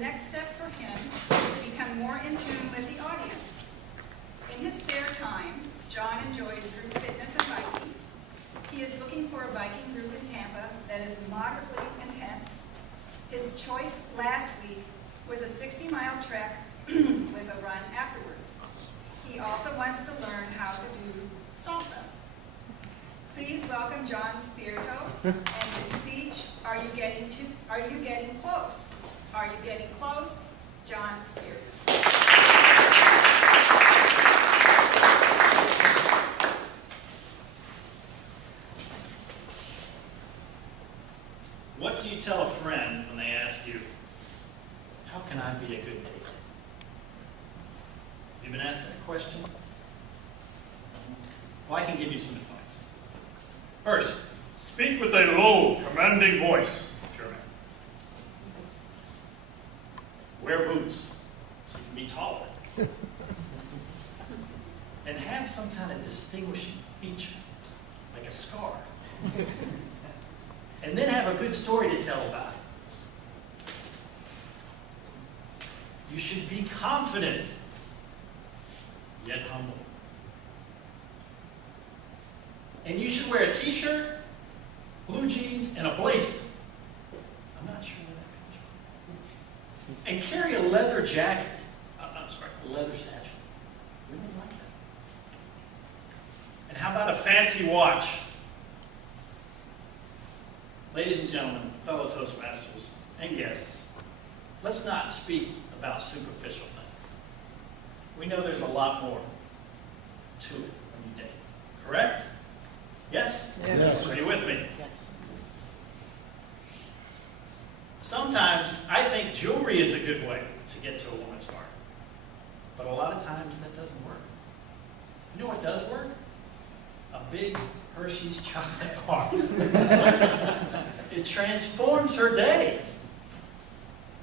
next step for him is to become more in tune with the audience. In his spare time, John enjoys group fitness and biking. He is looking for a biking group in Tampa that is moderately intense. His choice last week was a 60-mile trek with a run afterwards. He also wants to learn how to do salsa. Please welcome John Spirito and his speech, Are you getting close? Are you getting close? John Spirito. What do you tell a friend when they ask you, how can I be a good date? You've been asked that question? Well, I can give you some advice. First, speak with a low, commanding voice. Sure. Wear boots so you can be taller. And have some kind of distinguishing feature, like a scar. And then have a good story to tell about it. You should be confident, yet humble. And you should wear a t-shirt, blue jeans, and a blazer. I'm not sure where that comes from. And carry a leather jacket. A leather satchel. Really like that. And how about a fancy watch? Ladies and gentlemen, fellow Toastmasters, and guests, let's not speak about superficial things. We know there's a lot more to it when you date. Correct? Yes? Yes. Are you with me? Yes. Sometimes I think jewelry is a good way to get to a woman's heart. But a lot of times that doesn't work. You know what does work? A big Hershey's chocolate bar. It transforms her day.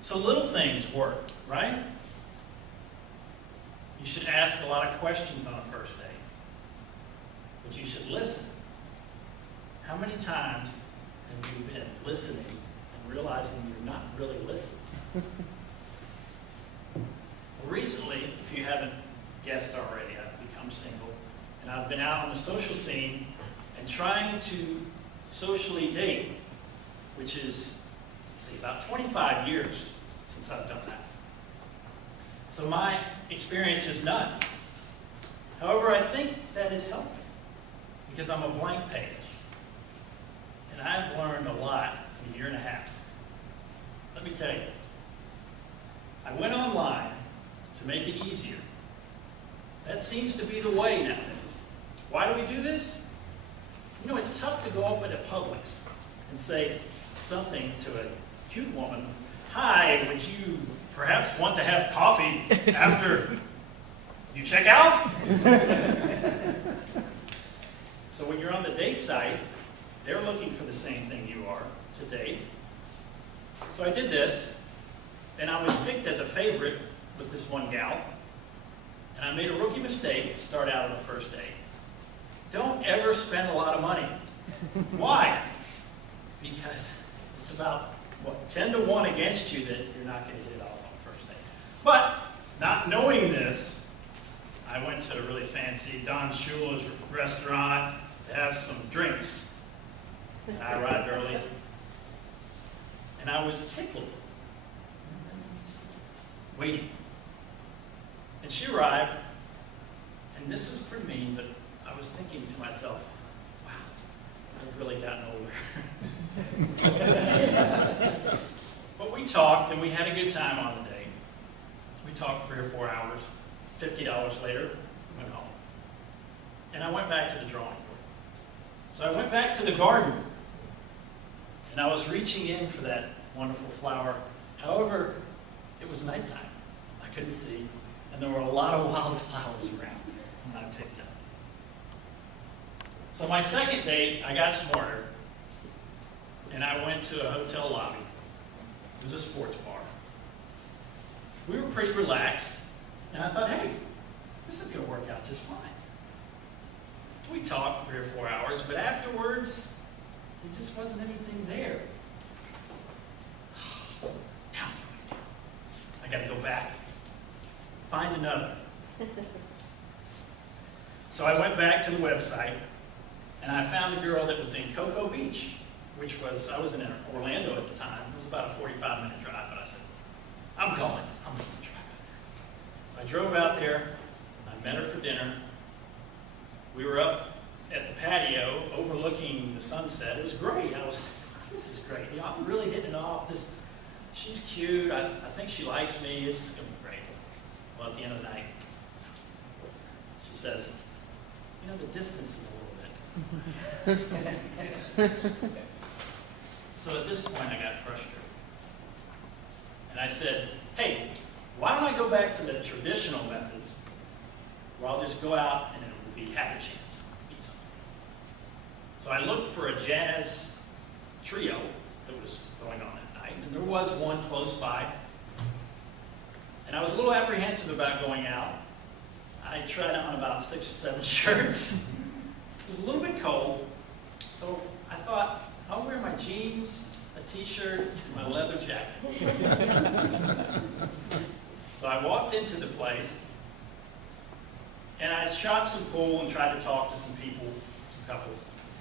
So little things work, right? You should ask a lot of questions on a first date. But you should listen. How many times have you been listening and realizing you're not really listening? Well, recently, if you haven't guessed already, I've become single. And I've been out on the social scene and trying to socially date, which is, let's see, about 25 years since I've done that. So my experience is none. However, I think that has helped me because I'm a blank page. And I've learned a lot in a year and a half. Let me tell you. I went online to make it easier. That seems to be the way nowadays. Why do we do this? You know, it's tough to go up at a Publix and say something to a cute woman. Hi, would you perhaps want to have coffee after you check out? So when you're on the date site, they're looking for the same thing you are to date. So I did this, and I was picked as a favorite with this one gal. And I made a rookie mistake to start out on the first date. Don't ever spend a lot of money. Why? Because it's about, 10 to 1 against you that you're not going to hit it off on the first date. But, not knowing this, I went to a really fancy Don Shula's restaurant to have some drinks. And I arrived early. And I was tickled. Waiting. And she arrived, and this was pretty mean, but I was thinking to myself, wow, I've really gotten older. But we talked, and we had a good time on the date. We talked 3 or 4 hours. $50 later, went home. And I went back to the drawing board. So I went back to the garden, and I was reaching in for that wonderful flower. However, it was nighttime. I couldn't see, and there were a lot of wildflowers around, and I picked up. So my second date, I got smarter, and I went to a hotel lobby. It was a sports bar. We were pretty relaxed, and I thought, hey, this is going to work out just fine. We talked 3 or 4 hours, but afterwards, there just wasn't anything there. Now what do I do? back. Find another. So I went back to the website, and I found a girl that was in Cocoa Beach, which was, I was in Orlando at the time. It was about a 45-minute drive, but I said, I'm going to drive out there. So I drove out there, I met her for dinner. We were up at the patio overlooking the sunset. It was great. I was like, this is great. You know, I'm really hitting it off. She's cute. I think she likes me. It's going to be great. Well, at the end of the night, she says, you know, the distance is a little bit. So at this point, I got frustrated. And I said, hey, why don't I go back to the traditional methods where I'll just go out and it will be happy chance. Meet someone. So I looked for a jazz trio that was going on that night, and there was one close by. And I was a little apprehensive about going out. I tried on about 6 or 7 shirts. It was a little bit cold, so I thought, I'll wear my jeans, a t-shirt, and my leather jacket. So I walked into the place, and I shot some pool and tried to talk to some people, some couples.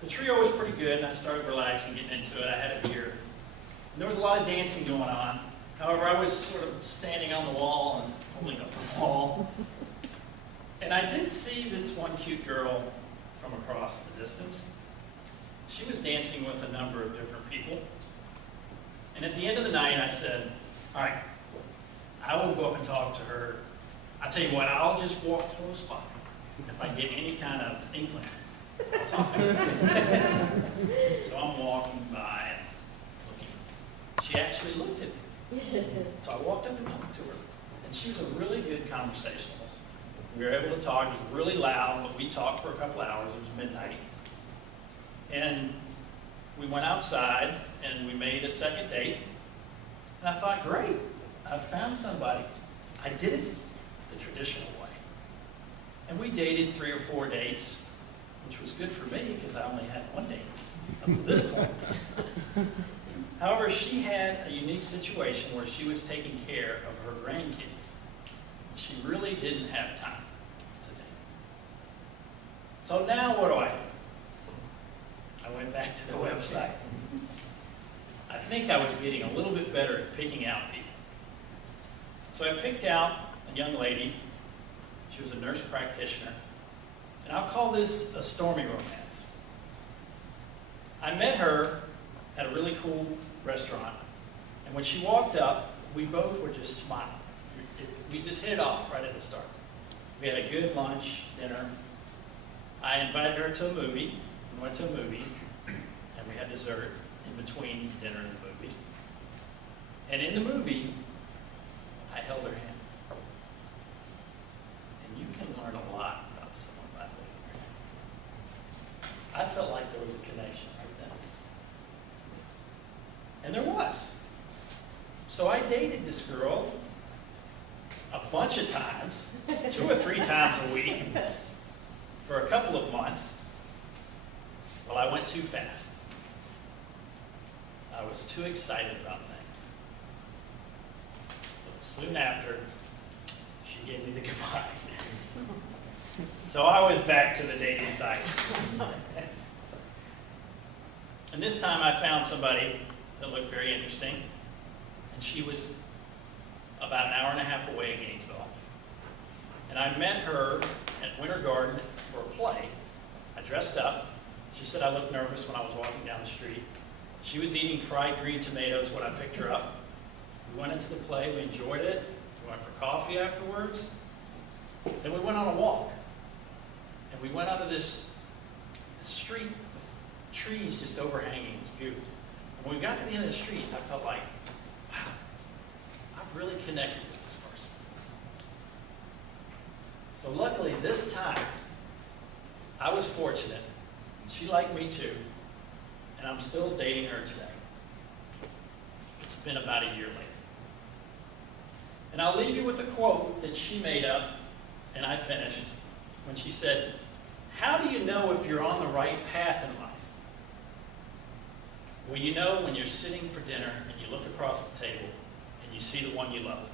The trio was pretty good, and I started relaxing, getting into it. I had a beer. And there was a lot of dancing going on. However, I was sort of standing on the wall and holding up the wall. And I did see this one cute girl from across the distance. She was dancing with a number of different people. And at the end of the night, I said, all right, I will go up and talk to her. I tell you what, I'll just walk close by. If I get any kind of inkling, I'll talk to her. So I'm walking by and looking. She actually looked at me. So I walked up and talked to her. And she was a really good conversationalist. We were able to talk. It was really loud, but we talked for a couple hours. It was midnight. And we went outside, and we made a second date. And I thought, great, I've found somebody. I did it the traditional way. And we dated 3 or 4 dates, which was good for me because I only had 1 date up to this point. However, she had a unique situation where she was taking care of her grandkids. She really didn't have time to date. So now what do? I went back to the website. I think I was getting a little bit better at picking out people. So I picked out a young lady. She was a nurse practitioner. And I'll call this a stormy romance. I met her at a really cool restaurant. And when she walked up, we both were just smiling. We just hit it off right at the start. We had a good lunch, dinner. I invited her to a movie. We went to a movie, and we had dessert in between dinner and the movie. And in the movie, I held her hand. And you can learn a lot about someone by holding their hand. I felt like there was a connection right then. And there was. So I dated this girl a bunch of times, 2 or 3 times a week, for a couple of months. Well, I went too fast. I was too excited about things. So soon after, she gave me the goodbye. So I was back to the dating site. And this time I found somebody that looked very interesting, and she was about an hour and a half away in Gainesville. And I met her at Winter Garden for a play. I dressed up. She said I looked nervous when I was walking down the street. She was eating fried green tomatoes when I picked her up. We went into the play. We enjoyed it. We went for coffee afterwards. Then we went on a walk. And we went onto this street with trees just overhanging. It was beautiful. And when we got to the end of the street, I felt like, wow, I've really connected with this person. So luckily this time, I was fortunate. She liked me too. And I'm still dating her today. It's been about a year later. And I'll leave you with a quote that she made up, and I finished, when she said, how do you know if you're on the right path in life? Well, you know when you're sitting for dinner and you look across the table and you see the one you love.